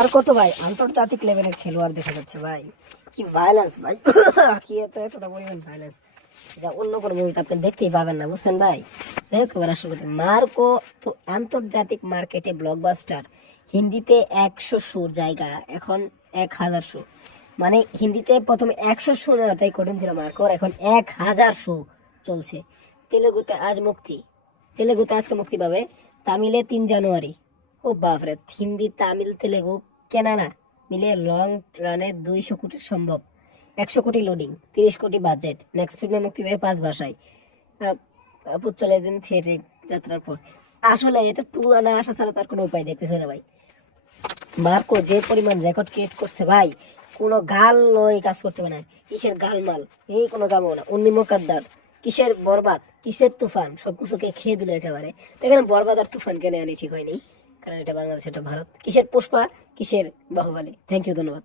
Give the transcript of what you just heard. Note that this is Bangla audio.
আর কত ভাই? আন্তর্জাতিক লেভেলের খেলোয়াড় দেখা যাচ্ছে ভাই। কি ভাইলেন্স ভাই। কি এত, এতটা পরিমাণ ভাইলেন্স যা অন্য কোনো মুভিতে আপনি দেখতেই পাবেন না, বুঝছেন ভাই? দেখো খবর আসল কথা মার্কো তো আন্তর্জাতিক মার্কেটে ব্লকবাস্টার হিন্দিতে একশো শো জায়গা, এখন এক হাজার শো মানে হিন্দিতে প্রথমে একশো শো নেওয়া তাই কঠিন ছিল মার্কোর এখন এক হাজার শো চলছে। তেলেগুতে আজ মুক্তি। তেলেগুতে আজকে মুক্তি পাবে তামিলে তিন জানুয়ারি। ও বাপরে হিন্দি তামিল তেলেগু কেনানা মিলে লং রানে দুইশো কোটি সম্ভব। একশো কোটি লোডিং তিরিশ কোটি বাজেট নেক্সট ফিল্মে মুক্তি পাবে পাঁচ ভাষায় চলে দিন থিয়েটারে যাত্রার পর। আসলে এটা টু আনা আসা ছাড়া তার কোনো উপায় দেখতেছে না ভাই। মার্কো যে পরিমাণ রেকর্ড ক্রিয়েট করছে ভাই, কোনো গাল নয় কাজ করতে পারে না। কিসের গালমাল? এই কোনো কামও না। অন্য মোকাদ্দার। কিসের বরবাদ? কিসের তুফান? সব কিছুকে খেয়ে দিল একেবারে। এখানে বরবাদ আর তুফান কেন আনি ঠিক হয়নি। কারণ এটা বাংলাদেশ এটা ভারত। কিসের পুষ্পা কিসের বাহুবালী? থ্যাংক ইউ ধন্যবাদ।